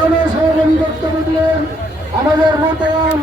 হলে সভাপতি বক্তব্য দিলেন। আমাদের মোতায়াম